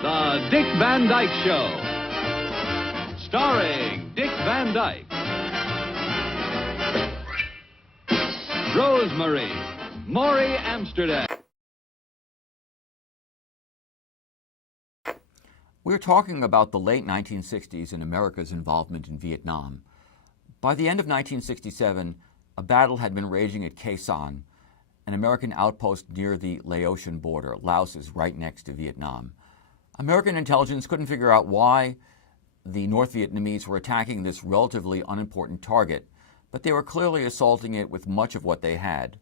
The Dick Van Dyke Show. Starring Dick Van Dyke. Rosemary, Maury Amsterdam. We're talking about the late 1960s and America's involvement in Vietnam. By the end of 1967, a battle had been raging at Khe Sanh, an American outpost near the Laotian border. Laos is right next to Vietnam. American intelligence couldn't figure out why the North Vietnamese were attacking this relatively unimportant target, but they were clearly assaulting it with much of what they had.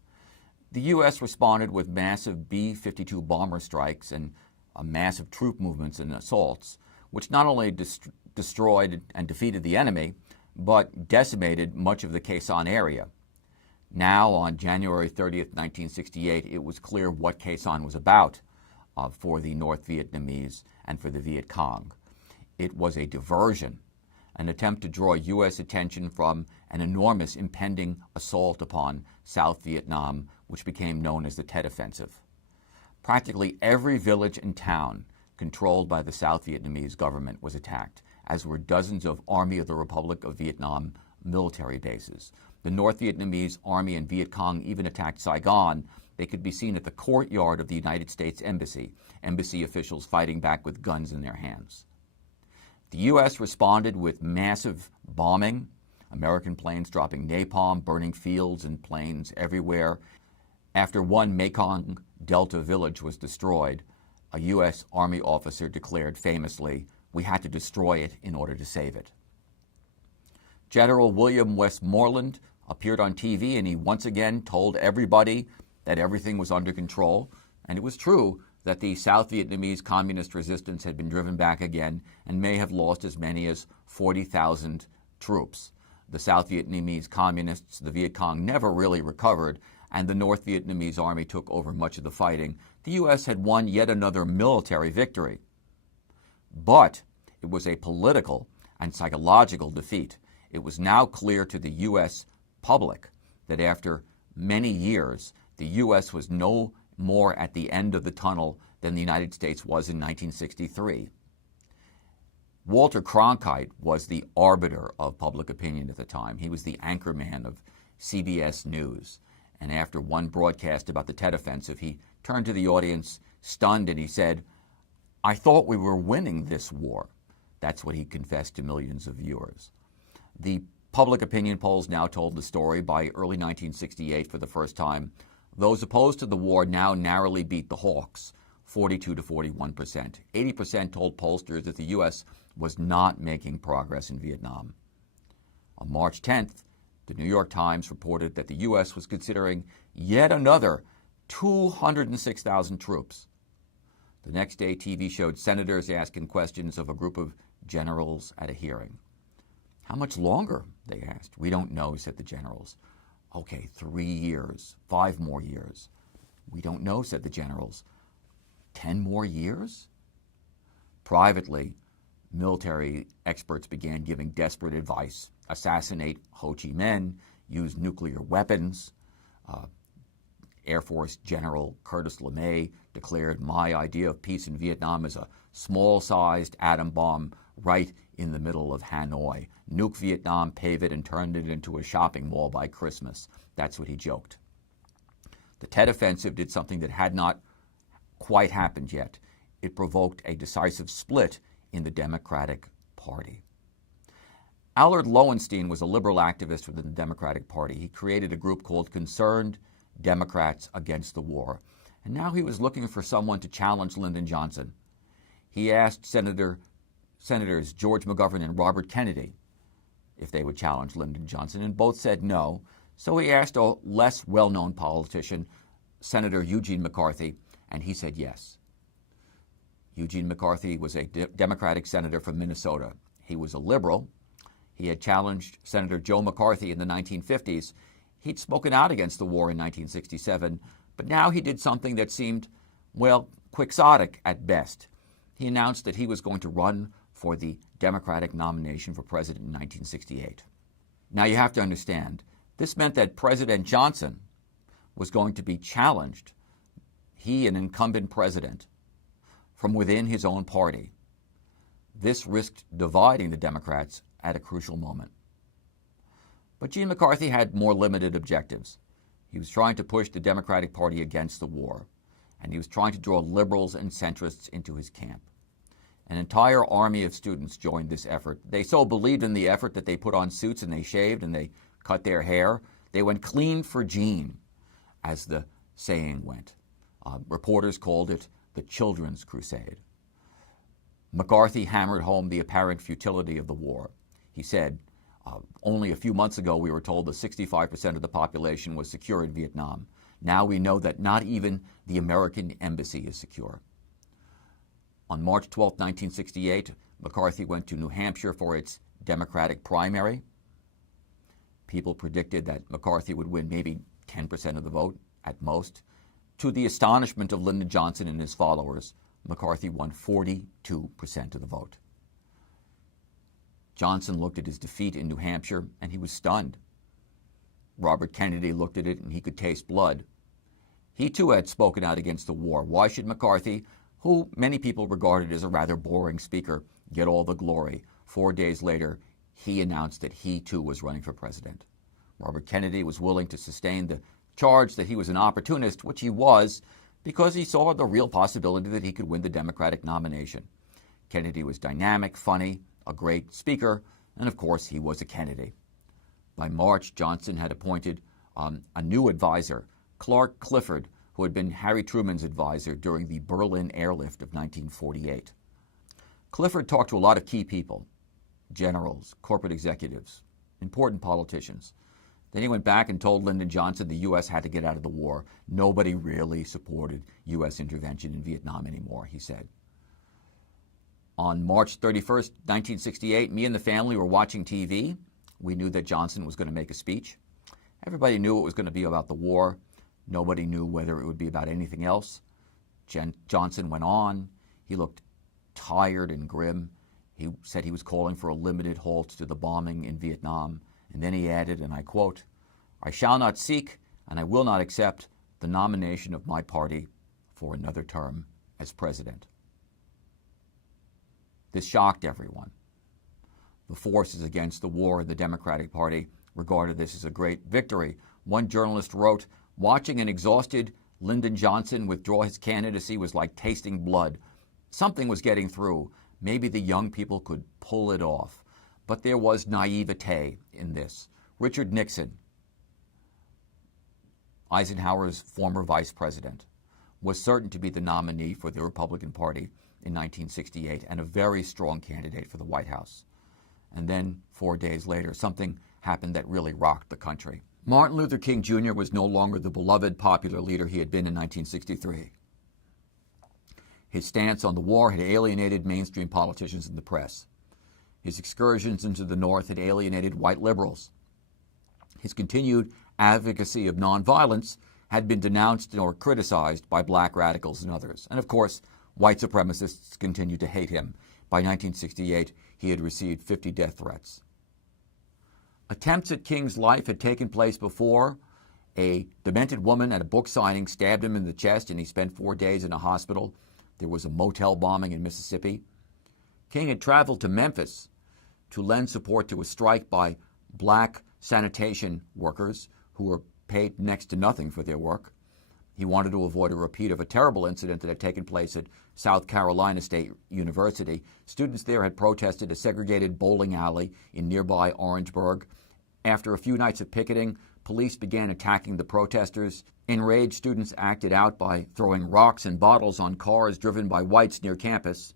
The U.S. responded with massive B-52 bomber strikes and massive troop movements and assaults, which not only destroyed and defeated the enemy, but decimated much of the Khe Sanh area. Now, on January 30th, 1968, it was clear what Khe Sanh was about for the North Vietnamese and for the Viet Cong. It was a diversion, an attempt to draw U.S. attention from an enormous impending assault upon South Vietnam, which became known as the Tet Offensive. Practically every village and town controlled by the South Vietnamese government was attacked, as were dozens of Army of the Republic of Vietnam military bases. The North Vietnamese Army and Viet Cong even attacked Saigon. They could be seen at the courtyard of the United States Embassy, embassy officials fighting back with guns in their hands. The U.S. responded with massive bombing, American planes dropping napalm, burning fields and planes everywhere. After one Mekong Delta village was destroyed, a U.S. Army officer declared famously, "We had to destroy it in order to save it." General William Westmoreland appeared on TV and he once again told everybody that everything was under control. And it was true that the South Vietnamese communist resistance had been driven back again and may have lost as many as 40,000 troops. The South Vietnamese communists, the Viet Cong, never really recovered, and the North Vietnamese army took over much of the fighting. The U.S. had won yet another military victory. But it was a political and psychological defeat. It was now clear to the U.S. public that after many years, the U.S. was no more at the end of the tunnel than the United States was in 1963. Walter Cronkite was the arbiter of public opinion at the time. He was the anchorman of CBS News. And after one broadcast about the Tet Offensive, he turned to the audience, stunned, and he said, "I thought we were winning this war." That's what he confessed to millions of viewers. The public opinion polls now told the story. By early 1968, for the first time, those opposed to the war now narrowly beat the Hawks, 42 to 41%. 80% told pollsters that the U.S. was not making progress in Vietnam. On March 10th, the New York Times reported that the U.S. was considering yet another 206,000 troops. The next day, TV showed senators asking questions of a group of generals at a hearing. "How much longer?" they asked. "We don't know," said the generals. "Okay, 3 years, 5 more years." "We don't know," said the generals. 10 more years? Privately, military experts began giving desperate advice. Assassinate Ho Chi Minh, use nuclear weapons. Air Force General Curtis LeMay declared, "My idea of peace in Vietnam is a small-sized atom bomb right in the middle of Hanoi. Nuke Vietnam, pave it, and turn it into a shopping mall by Christmas." That's what he joked. The Tet Offensive did something that had not quite happened yet. It provoked a decisive split in the Democratic Party. Allard Lowenstein was a liberal activist within the Democratic Party. He created a group called Concerned Democrats Against the War. And now he was looking for someone to challenge Lyndon Johnson. He asked Senators George McGovern and Robert Kennedy if they would challenge Lyndon Johnson, and both said no. So he asked a less well-known politician, Senator Eugene McCarthy, and he said yes. Eugene McCarthy was a Democratic senator from Minnesota. He was a liberal. He had challenged Senator Joe McCarthy in the 1950s. He'd spoken out against the war in 1967, but now he did something that seemed, well, quixotic at best. He announced that he was going to run for the Democratic nomination for president in 1968. Now you have to understand, this meant that President Johnson was going to be challenged, he, an incumbent president, from within his own party. This risked dividing the Democrats at a crucial moment. But Gene McCarthy had more limited objectives. He was trying to push the Democratic Party against the war, and he was trying to draw liberals and centrists into his camp. An entire army of students joined this effort. They so believed in the effort that they put on suits and they shaved and they cut their hair. They went clean for Gene, as the saying went. Reporters called it the Children's Crusade. McCarthy hammered home the apparent futility of the war. He said, only a few months ago we were told that 65% of the population was secure in Vietnam. Now we know that not even the American embassy is secure. On March 12, 1968, McCarthy went to New Hampshire for its Democratic primary. People predicted that McCarthy would win maybe 10% of the vote at most. To the astonishment of Lyndon Johnson and his followers, McCarthy won 42% of the vote. Johnson looked at his defeat in New Hampshire and he was stunned. Robert Kennedy looked at it and he could taste blood. He too had spoken out against the war. Why should McCarthy, who many people regarded as a rather boring speaker, get all the glory? 4 days later, he announced that he too was running for president. Robert Kennedy was willing to sustain the charge that he was an opportunist, which he was, because he saw the real possibility that he could win the Democratic nomination. Kennedy was dynamic, funny, a great speaker, and of course he was a Kennedy. By March, Johnson had appointed a new advisor, Clark Clifford, who had been Harry Truman's advisor during the Berlin airlift of 1948. Clifford talked to a lot of key people, generals, corporate executives, important politicians. Then he went back and told Lyndon Johnson the U.S. had to get out of the war. Nobody really supported U.S. intervention in Vietnam anymore, he said. On March 31st, 1968, me and the family were watching TV. We knew that Johnson was going to make a speech. Everybody knew it was going to be about the war. Nobody knew whether it would be about anything else. Johnson went on. He looked tired and grim. He said he was calling for a limited halt to the bombing in Vietnam. And then he added, and I quote, "I shall not seek and I will not accept the nomination of my party for another term as president." This shocked everyone. The forces against the war in the Democratic Party regarded this as a great victory. One journalist wrote, "Watching an exhausted Lyndon Johnson withdraw his candidacy was like tasting blood. Something was getting through. Maybe the young people could pull it off." But there was naivete in this. Richard Nixon, Eisenhower's former vice president, was certain to be the nominee for the Republican Party in 1968 and a very strong candidate for the White House. And then 4 days later, something happened that really rocked the country. Martin Luther King Jr. was no longer the beloved popular leader he had been in 1963. His stance on the war had alienated mainstream politicians and the press. His excursions into the North had alienated white liberals. His continued advocacy of nonviolence had been denounced or criticized by black radicals and others. And of course, white supremacists continued to hate him. By 1968, he had received 50 death threats. Attempts at King's life had taken place before. A demented woman at a book signing stabbed him in the chest and he spent 4 days in a hospital. There was a motel bombing in Mississippi. King had traveled to Memphis to lend support to a strike by black sanitation workers who were paid next to nothing for their work. He wanted to avoid a repeat of a terrible incident that had taken place at South Carolina State University. Students there had protested a segregated bowling alley in nearby Orangeburg. After a few nights of picketing, police began attacking the protesters. Enraged students acted out by throwing rocks and bottles on cars driven by whites near campus.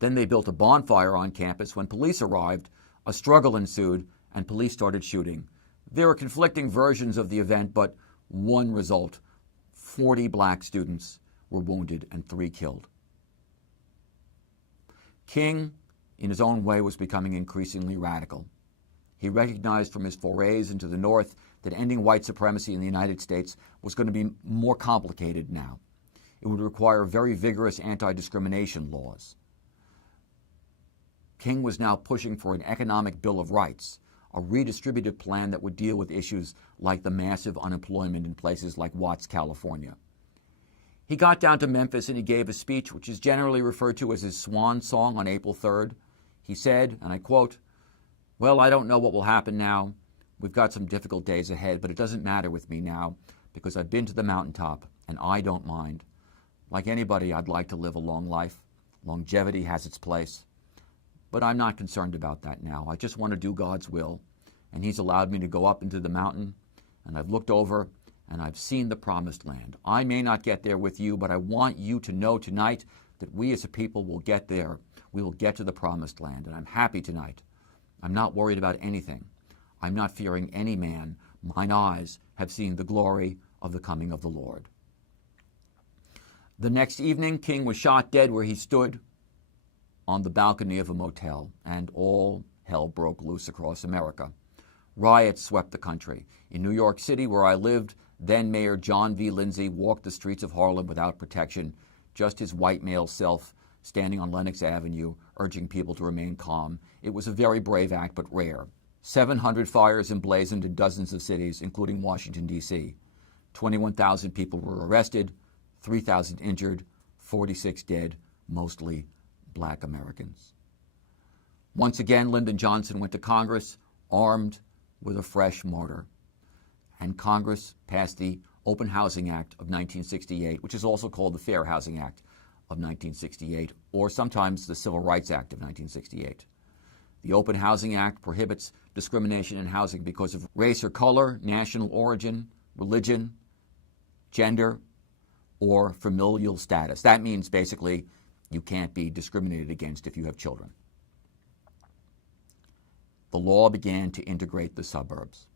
Then they built a bonfire on campus. When police arrived, a struggle ensued and police started shooting. There are conflicting versions of the event, but one result: 40 black students were wounded and 3 killed. King, in his own way, was becoming increasingly radical. He recognized from his forays into the North that ending white supremacy in the United States was going to be more complicated now. It would require very vigorous anti-discrimination laws. King was now pushing for an economic Bill of Rights, a redistributive plan that would deal with issues like the massive unemployment in places like Watts, California. He got down to Memphis and he gave a speech which is generally referred to as his swan song on April 3rd. He said, and I quote, "Well, I don't know what will happen now. We've got some difficult days ahead, but it doesn't matter with me now because I've been to the mountaintop and I don't mind. Like anybody, I'd like to live a long life. Longevity has its place. But I'm not concerned about that now. I just want to do God's will. And He's allowed me to go up into the mountain, and I've looked over, and I've seen the promised land. I may not get there with you, but I want you to know tonight that we as a people will get there. We will get to the promised land, and I'm happy tonight. I'm not worried about anything. I'm not fearing any man. Mine eyes have seen the glory of the coming of the Lord." The next evening, King was shot dead where he stood on the balcony of a motel, and all hell broke loose across America. Riots swept the country. In New York City, where I lived, then Mayor John V. Lindsay walked the streets of Harlem without protection, just his white male self standing on Lenox Avenue, urging people to remain calm. It was a very brave act, but rare. 700 fires emblazoned in dozens of cities, including Washington, D.C. 21,000 people were arrested, 3,000 injured, 46 dead, mostly black Americans. Once again, Lyndon Johnson went to Congress armed with a fresh mortar, and Congress passed the Open Housing Act of 1968, which is also called the Fair Housing Act of 1968, or sometimes the Civil Rights Act of 1968. The Open Housing Act prohibits discrimination in housing because of race or color, national origin, religion, gender, or familial status. That means basically you can't be discriminated against if you have children. The law began to integrate the suburbs.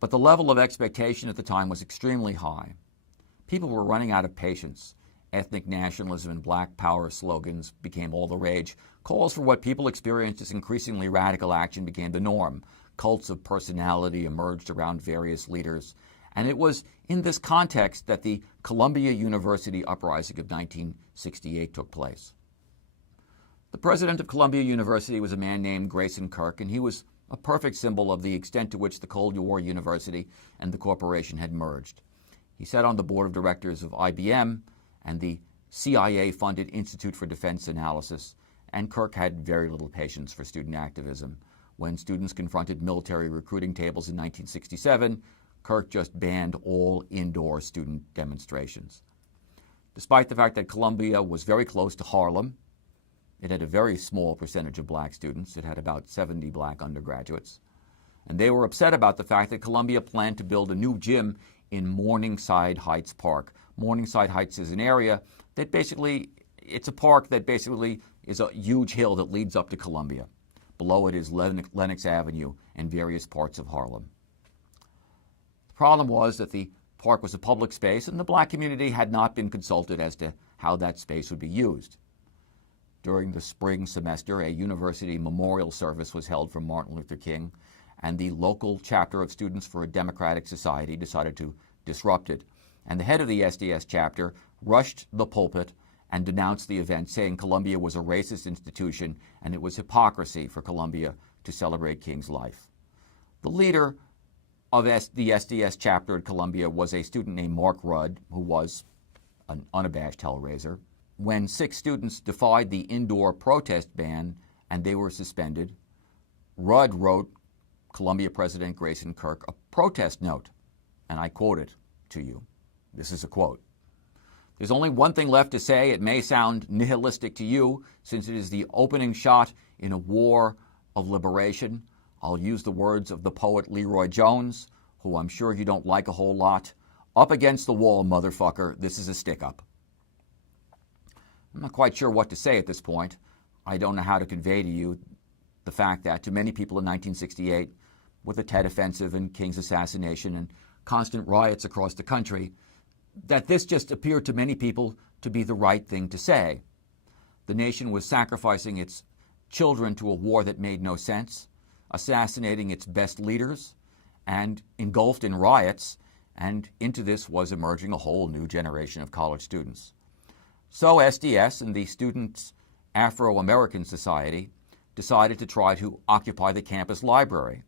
But the level of expectation at the time was extremely high. People were running out of patience. Ethnic nationalism and black power slogans became all the rage. Calls for what people experienced as increasingly radical action became the norm. Cults of personality emerged around various leaders. And it was in this context that the Columbia University uprising of 1968 took place. The president of Columbia University was a man named Grayson Kirk, and he was a perfect symbol of the extent to which the Cold War University and the corporation had merged. He sat on the board of directors of IBM and the CIA-funded Institute for Defense Analysis, and Kirk had very little patience for student activism. When students confronted military recruiting tables in 1967, Kirk just banned all indoor student demonstrations. Despite the fact that Columbia was very close to Harlem, it had a very small percentage of black students. It had about 70 black undergraduates. And they were upset about the fact that Columbia planned to build a new gym in Morningside Heights Park. Morningside Heights is an area that it's a park that basically is a huge hill that leads up to Columbia. Below it is Lenox Avenue and various parts of Harlem. The problem was that the park was a public space and the black community had not been consulted as to how that space would be used. During the spring semester, a university memorial service was held for Martin Luther King, and the local chapter of Students for a Democratic Society decided to disrupt it. And the head of the SDS chapter rushed the pulpit and denounced the event, saying Columbia was a racist institution and it was hypocrisy for Columbia to celebrate King's life. The leader of the SDS chapter at Columbia was a student named Mark Rudd, who was an unabashed hellraiser. When 6 students defied the indoor protest ban and they were suspended, Rudd wrote Columbia President Grayson Kirk a protest note, and I quote it to you. This is a quote. "There's only one thing left to say. It may sound nihilistic to you, since it is the opening shot in a war of liberation. I'll use the words of the poet Leroy Jones, who I'm sure you don't like a whole lot. Up against the wall, motherfucker. This is a stick-up." I'm not quite sure what to say at this point. I don't know how to convey to you the fact that to many people in 1968, with the Tet Offensive and King's assassination and constant riots across the country, that this just appeared to many people to be the right thing to say. The nation was sacrificing its children to a war that made no sense, assassinating its best leaders, and engulfed in riots, and into this was emerging a whole new generation of college students. So SDS and the Students' Afro-American Society decided to try to occupy the campus library.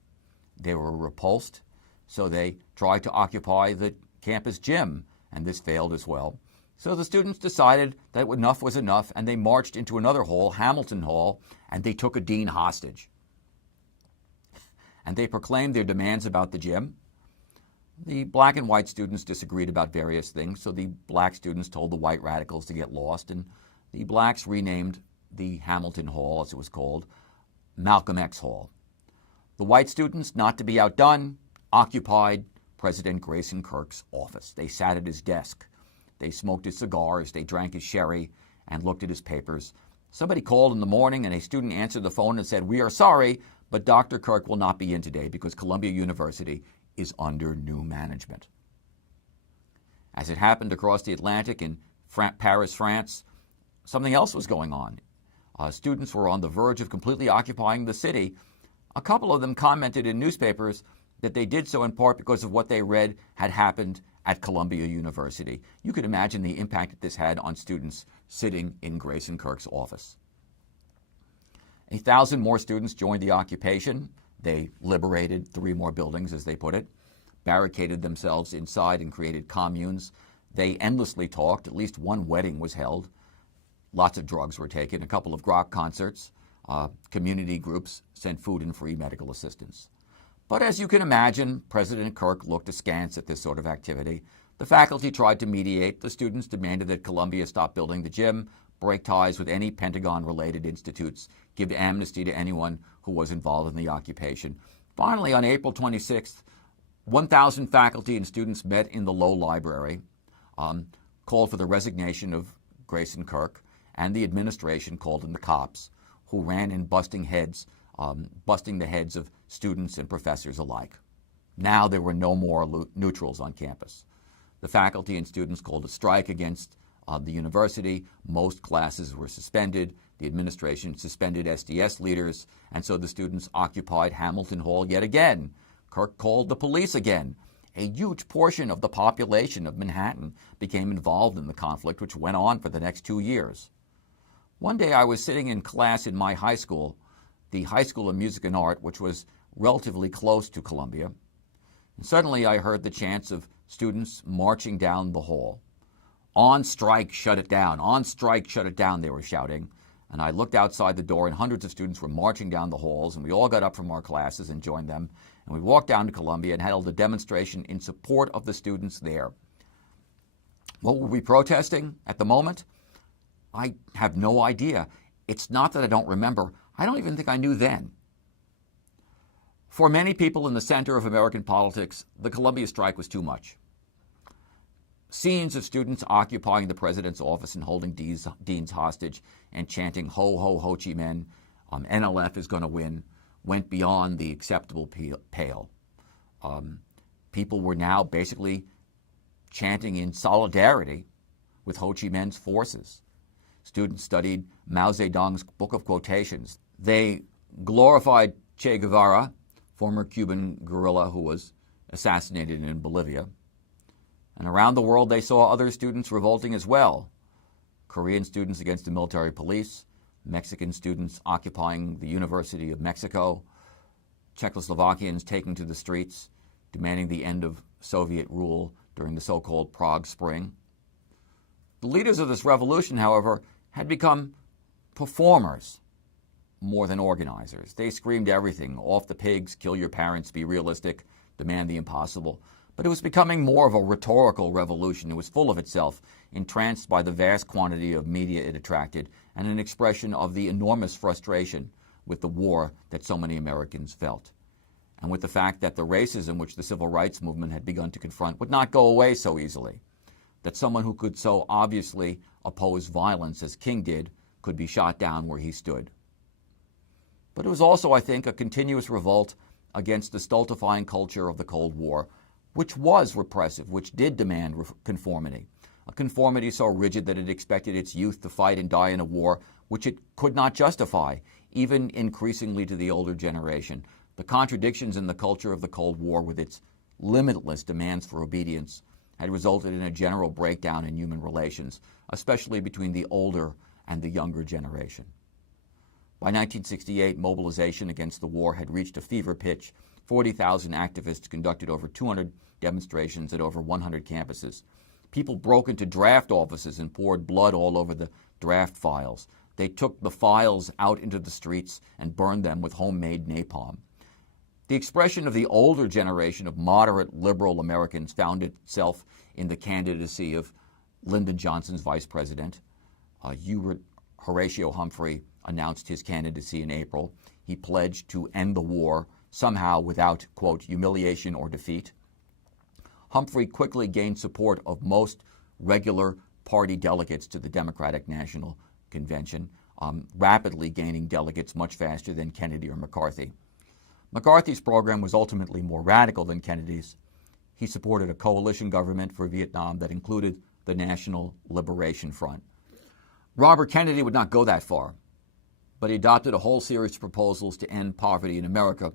They were repulsed, so they tried to occupy the campus gym, and this failed as well. So the students decided that enough was enough, and they marched into another hall, Hamilton Hall, and they took a dean hostage. And they proclaimed their demands about the gym. The black and white students disagreed about various things, so the black students told the white radicals to get lost, and the blacks renamed the Hamilton Hall, as it was called, Malcolm X Hall. The white students, not to be outdone, occupied President Grayson Kirk's office. They sat at his desk. They smoked his cigars, they drank his sherry, and looked at his papers. Somebody called in the morning, and a student answered the phone and said, "We are sorry, but Dr. Kirk will not be in today because Columbia University is under new management." As it happened across the Atlantic in Paris, France, something else was going on. Students were on the verge of completely occupying the city. A couple of them commented in newspapers that they did so in part because of what they read had happened at Columbia University. You could imagine the impact that this had on students sitting in Grayson Kirk's office. 1,000 more students joined the occupation. They liberated 3 more buildings, as they put it, barricaded themselves inside and created communes. They endlessly talked. At least one wedding was held. Lots of drugs were taken, a couple of rock concerts. Community groups sent food and free medical assistance. But as you can imagine, President Kirk looked askance at this sort of activity. The faculty tried to mediate. The students demanded that Columbia stop building the gym, break ties with any Pentagon-related institutes, give amnesty to anyone who was involved in the occupation. Finally, on April 26th, 1,000 faculty and students met in the Low Library, called for the resignation of Grayson Kirk, and the administration called in the cops, who ran in busting the heads of students and professors alike. Now there were no more neutrals on campus. The faculty and students called a strike against the university. Most classes were suspended. The administration suspended SDS leaders, and so the students occupied Hamilton Hall yet again. Kirk called the police again. A huge portion of the population of Manhattan became involved in the conflict, which went on for the next 2 years. One day I was sitting in class in my high school, the High School of Music and Art, which was relatively close to Columbia. And suddenly I heard the chants of students marching down the hall. "On strike, shut it down. On strike, shut it down," they were shouting. And I looked outside the door, and hundreds of students were marching down the halls, and we all got up from our classes and joined them. And we walked down to Columbia and held a demonstration in support of the students there. What were we protesting at the moment? I have no idea. It's not that I don't remember. I don't even think I knew then. For many people in the center of American politics, the Columbia strike was too much. Scenes of students occupying the president's office and holding deans hostage and chanting, "Ho, ho, Ho Chi Minh, NLF is going to win," went beyond the acceptable pale. People were now basically chanting in solidarity with Ho Chi Minh's forces. Students studied Mao Zedong's Book of Quotations. They glorified Che Guevara, former Cuban guerrilla who was assassinated in Bolivia. And around the world, they saw other students revolting as well. Korean students against the military police, Mexican students occupying the University of Mexico, Czechoslovakians taking to the streets, demanding the end of Soviet rule during the so-called Prague Spring. The leaders of this revolution, however, had become performers more than organizers. They screamed everything: off the pigs, kill your parents, be realistic, demand the impossible. But it was becoming more of a rhetorical revolution. It was full of itself, entranced by the vast quantity of media it attracted, and an expression of the enormous frustration with the war that so many Americans felt, and with the fact that the racism which the civil rights movement had begun to confront would not go away so easily, that someone who could so obviously oppose violence as King did could be shot down where he stood. But it was also, I think, a continuous revolt against the stultifying culture of the Cold War, which was repressive, which did demand conformity, a conformity so rigid that it expected its youth to fight and die in a war which it could not justify, even increasingly to the older generation. The contradictions in the culture of the Cold War, with its limitless demands for obedience, had resulted in a general breakdown in human relations, especially between the older and the younger generation. By 1968, mobilization against the war had reached a fever pitch. 40,000 activists conducted over 200 demonstrations at over 100 campuses. People broke into draft offices and poured blood all over the draft files. They took the files out into the streets and burned them with homemade napalm. The expression of the older generation of moderate liberal Americans found itself in the candidacy of Lyndon Johnson's vice president. Horatio Humphrey announced his candidacy in April. He pledged to end the war, somehow without, quote, humiliation or defeat. Humphrey quickly gained support of most regular party delegates to the Democratic National Convention, rapidly gaining delegates much faster than Kennedy or McCarthy. McCarthy's program was ultimately more radical than Kennedy's. He supported a coalition government for Vietnam that included the National Liberation Front. Robert Kennedy would not go that far, but he adopted a whole series of proposals to end poverty in America,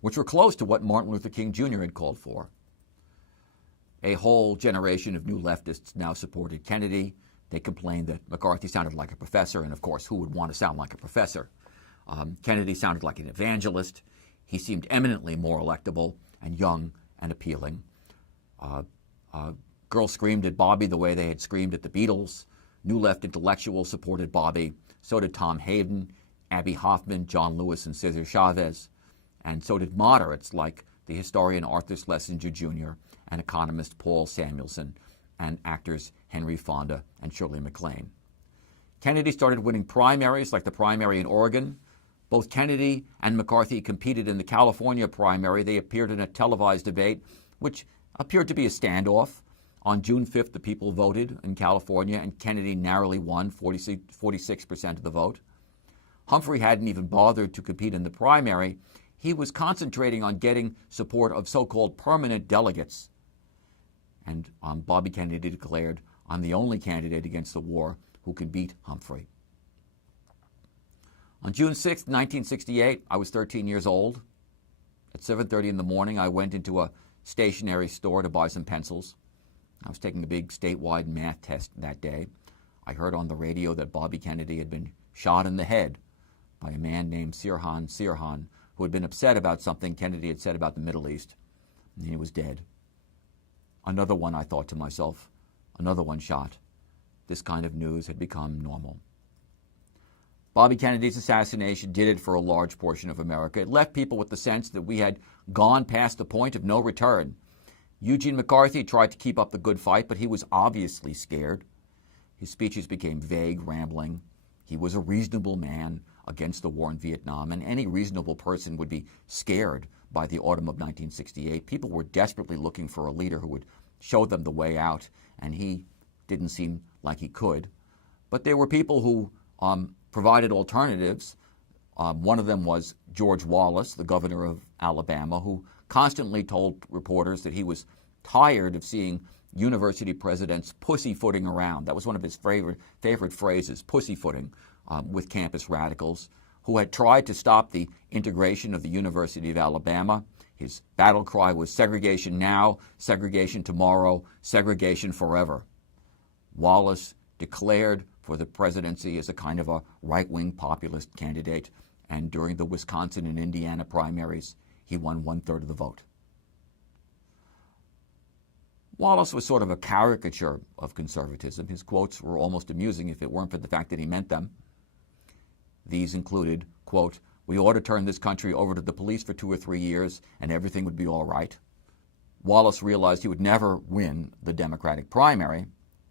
which were close to what Martin Luther King Jr. had called for. A whole generation of new leftists now supported Kennedy. They complained that McCarthy sounded like a professor, and of course, who would want to sound like a professor? Kennedy sounded like an evangelist. He seemed eminently more electable and young and appealing. Girls screamed at Bobby the way they had screamed at the Beatles. New left intellectuals supported Bobby. So did Tom Hayden, Abby Hoffman, John Lewis, and Cesar Chavez. And so did moderates like the historian Arthur Schlesinger Jr. and economist Paul Samuelson and actors Henry Fonda and Shirley MacLaine. Kennedy started winning primaries like the primary in Oregon. Both Kennedy and McCarthy competed in the California primary. They appeared in a televised debate, which appeared to be a standoff. On June 5th, the people voted in California, and Kennedy narrowly won, 46% of the vote. Humphrey hadn't even bothered to compete in the primary. He was concentrating on getting support of so-called permanent delegates. And Bobby Kennedy declared, "I'm the only candidate against the war who can beat Humphrey." On June 6, 1968, I was 13 years old. At 7:30 in the morning, I went into a stationery store to buy some pencils. I was taking a big statewide math test that day. I heard on the radio that Bobby Kennedy had been shot in the head by a man named Sirhan, who had been upset about something Kennedy had said about the Middle East, and he was dead. Another one, I thought to myself, another one shot. This kind of news had become normal. Bobby Kennedy's assassination did it for a large portion of America. It left people with the sense that we had gone past the point of no return. Eugene McCarthy tried to keep up the good fight, but he was obviously scared. His speeches became vague, rambling. He was a reasonable man against the war in Vietnam, and any reasonable person would be scared by the autumn of 1968. People were desperately looking for a leader who would show them the way out, and he didn't seem like he could. But there were people who provided alternatives. One of them was George Wallace, the governor of Alabama, who constantly told reporters that he was tired of seeing university presidents pussyfooting around. That was one of his favorite phrases, pussyfooting, with campus radicals who had tried to stop the integration of the University of Alabama. His battle cry was segregation now, segregation tomorrow, segregation forever. Wallace declared for the presidency as a kind of a right-wing populist candidate, and during the Wisconsin and Indiana primaries, he won 1/3 of the vote. Wallace was sort of a caricature of conservatism. His quotes were almost amusing if it weren't for the fact that he meant them. These included, quote, "We ought to turn this country over to the police for 2 or 3 years and everything would be all right." Wallace realized he would never win the Democratic primary,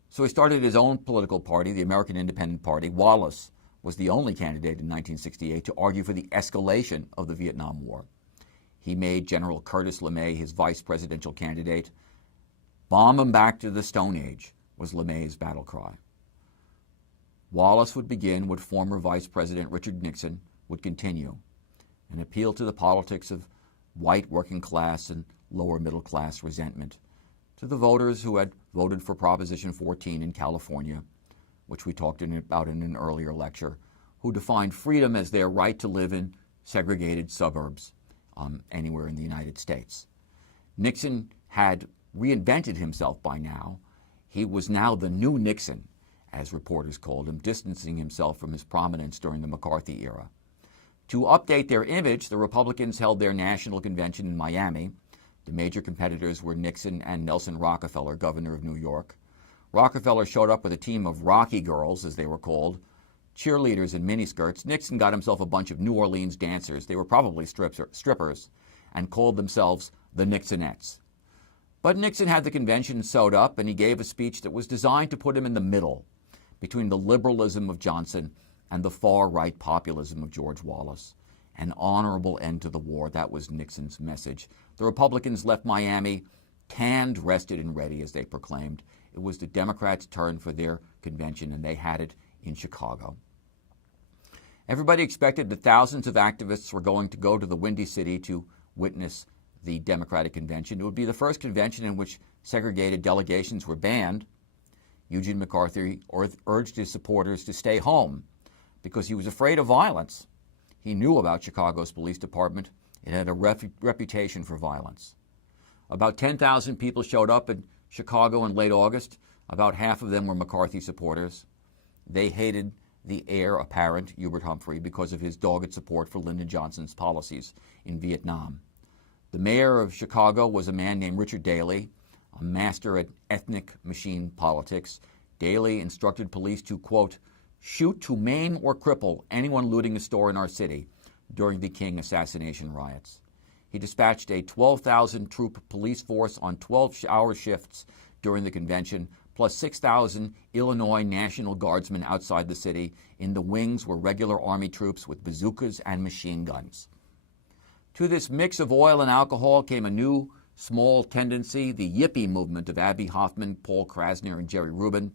so he started his own political party, the American Independent Party. Wallace was the only candidate in 1968 to argue for the escalation of the Vietnam War. He made General Curtis LeMay his vice presidential candidate. "Bomb 'em back to the Stone Age," was LeMay's battle cry. Wallace would begin what former Vice President Richard Nixon would continue, an appeal to the politics of white working class and lower middle class resentment, to the voters who had voted for Proposition 14 in California, which we talked about in an earlier lecture, who defined freedom as their right to live in segregated suburbs anywhere in the United States. Nixon had reinvented himself by now. He was now the new Nixon, as reporters called him, distancing himself from his prominence during the McCarthy era. To update their image, the Republicans held their national convention in Miami. The major competitors were Nixon and Nelson Rockefeller, governor of New York. Rockefeller showed up with a team of Rocky girls, as they were called, cheerleaders in miniskirts. Nixon got himself a bunch of New Orleans dancers. They were probably strippers, and called themselves the Nixonettes. But Nixon had the convention sewed up, and he gave a speech that was designed to put him in the middle between the liberalism of Johnson and the far-right populism of George Wallace. An honorable end to the war. That was Nixon's message. The Republicans left Miami tanned, rested, and ready, as they proclaimed. It was the Democrats' turn for their convention, and they had it in Chicago. Everybody expected that thousands of activists were going to go to the Windy City to witness the Democratic convention. It would be the first convention in which segregated delegations were banned. Eugene McCarthy urged his supporters to stay home because he was afraid of violence. He knew about Chicago's police department. It had a reputation for violence. About 10,000 people showed up in Chicago in late August. About half of them were McCarthy supporters. They hated the heir apparent, Hubert Humphrey, because of his dogged support for Lyndon Johnson's policies in Vietnam. The mayor of Chicago was a man named Richard Daley, a master at ethnic machine politics. Daley instructed police to, quote, shoot to maim or cripple anyone looting a store in our city during the King assassination riots. He dispatched a 12,000-troop police force on 12-hour shifts during the convention, plus 6,000 Illinois National Guardsmen outside the city. In the wings were regular Army troops with bazookas and machine guns. To this mix of oil and alcohol came a new, small tendency, the yippie movement of Abbie Hoffman, Paul Krasner, and Jerry Rubin.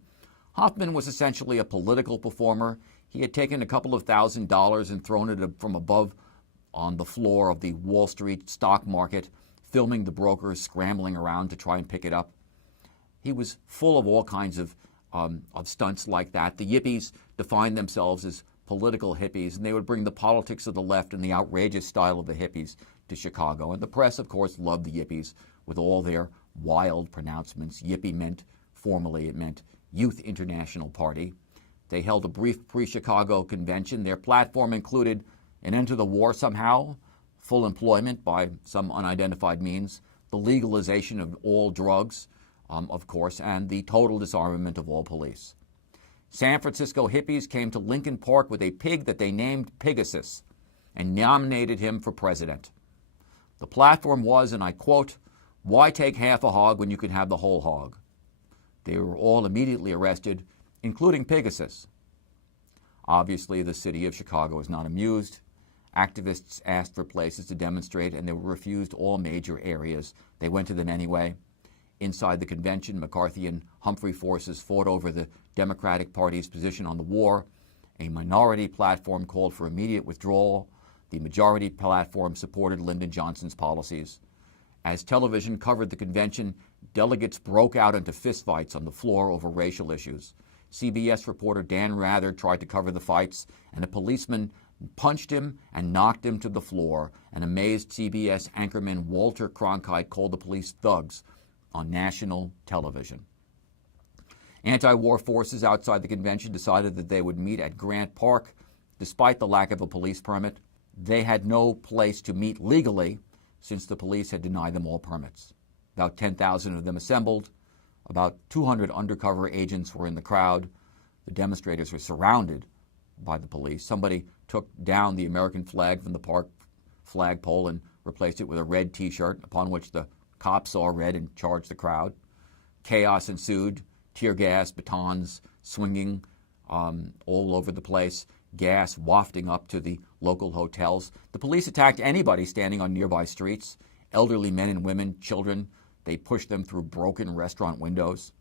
Hoffman was essentially a political performer. He had taken a couple of $1,000s and thrown it from above on the floor of the Wall Street stock market, filming the brokers scrambling around to try and pick it up. He was full of all kinds of stunts like that. The yippies defined themselves as political hippies, and they would bring the politics of the left and the outrageous style of the hippies to Chicago. And the press, of course, loved the yippies with all their wild pronouncements. Yippie meant, formally, it meant Youth International Party. They held a brief pre-Chicago convention. Their platform included an end to the war somehow, full employment by some unidentified means, the legalization of all drugs, of course, and the total disarmament of all police. San Francisco hippies came to Lincoln Park with a pig that they named Pegasus and nominated him for president. The platform was, and I quote, "Why take half a hog when you can have the whole hog?" They were all immediately arrested, including Pegasus. Obviously, the city of Chicago was not amused. Activists asked for places to demonstrate, and they were refused all major areas. They went to them anyway. Inside the convention, McCarthy and Humphrey forces fought over the Democratic Party's position on the war. A minority platform called for immediate withdrawal. The majority platform supported Lyndon Johnson's policies. As television covered the convention, delegates broke out into fistfights on the floor over racial issues. CBS reporter Dan Rather tried to cover the fights, and a policeman punched him and knocked him to the floor. An amazed CBS anchorman Walter Cronkite called the police thugs on national television. Anti-war forces outside the convention decided that they would meet at Grant Park. Despite the lack of a police permit, they had no place to meet legally since the police had denied them all permits. About 10,000 of them assembled. About 200 undercover agents were in the crowd. The demonstrators were surrounded by the police. Somebody took down the American flag from the park flagpole and replaced it with a red T-shirt, upon which the cops saw red and charged the crowd. Chaos ensued, tear gas, batons swinging all over the place, gas wafting up to the local hotels. The police attacked anybody standing on nearby streets, elderly men and women, children. They pushed them through broken restaurant windows.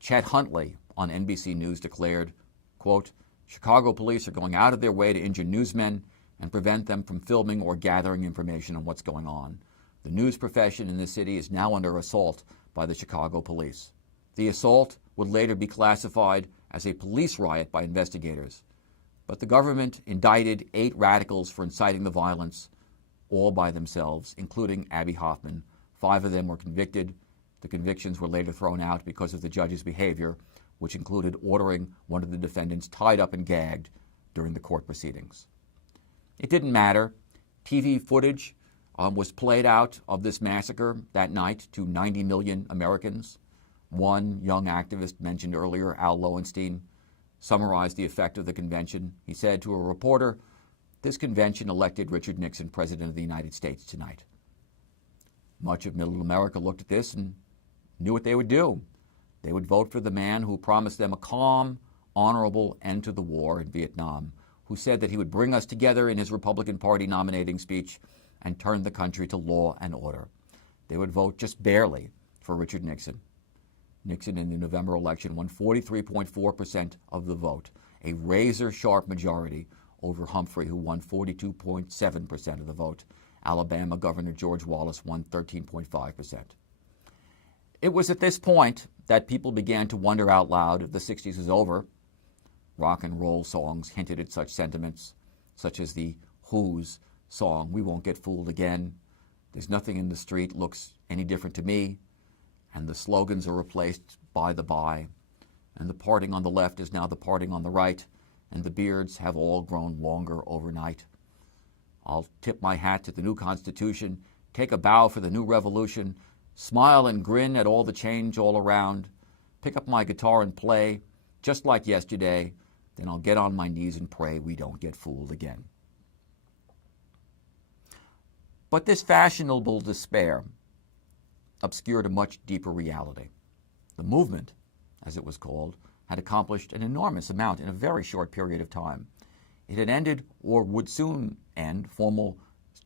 Chet Huntley on NBC News declared, quote, "Chicago police are going out of their way to injure newsmen and prevent them from filming or gathering information on what's going on. The news profession in the city is now under assault by the Chicago police." The assault would later be classified as a police riot by investigators. But the government indicted 8 radicals for inciting the violence, all by themselves, including Abbie Hoffman. 5 of them were convicted. The convictions were later thrown out because of the judge's behavior, which included ordering one of the defendants tied up and gagged during the court proceedings. It didn't matter. TV footage was played out of this massacre that night to 90 million Americans. One young activist mentioned earlier, Al Lowenstein, summarized the effect of the convention. He said to a reporter, "This convention elected Richard Nixon President of the United States tonight." Much of Middle America looked at this and knew what they would do. They would vote for the man who promised them a calm, honorable end to the war in Vietnam, who said that he would bring us together in his Republican Party nominating speech and turn the country to law and order. They would vote just barely for Richard Nixon. Nixon in the November election won 43.4% of the vote, a razor-sharp majority over Humphrey, who won 42.7% of the vote. Alabama Governor George Wallace won 13.5%. It was at this point that people began to wonder out loud if the 60s was over. Rock and roll songs hinted at such sentiments, such as the Who's song, "We Won't Get Fooled Again," "There's Nothing in the Street Looks Any Different to Me," and the slogans are replaced by the by, and the parting on the left is now the parting on the right, and the beards have all grown longer overnight. I'll tip my hat to the new Constitution, take a bow for the new revolution, smile and grin at all the change all around, pick up my guitar and play, just like yesterday, then I'll get on my knees and pray we don't get fooled again. But this fashionable despair obscured a much deeper reality. The movement, as it was called, had accomplished an enormous amount in a very short period of time. It had ended, or would soon end, formal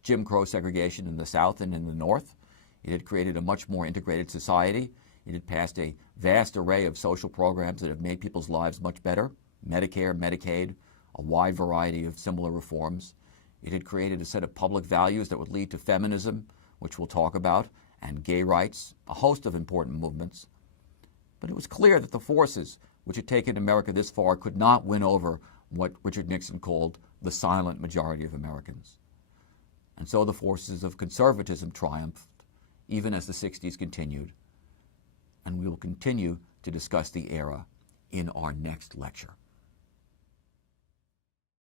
Jim Crow segregation in the South and in the North. It had created a much more integrated society. It had passed a vast array of social programs that have made people's lives much better: Medicare, Medicaid, a wide variety of similar reforms. It had created a set of public values that would lead to feminism, which we'll talk about, and gay rights, a host of important movements. But it was clear that the forces which had taken America this far could not win over what Richard Nixon called the silent majority of Americans. And so the forces of conservatism triumphed, even as the 60s continued. And we will continue to discuss the era in our next lecture.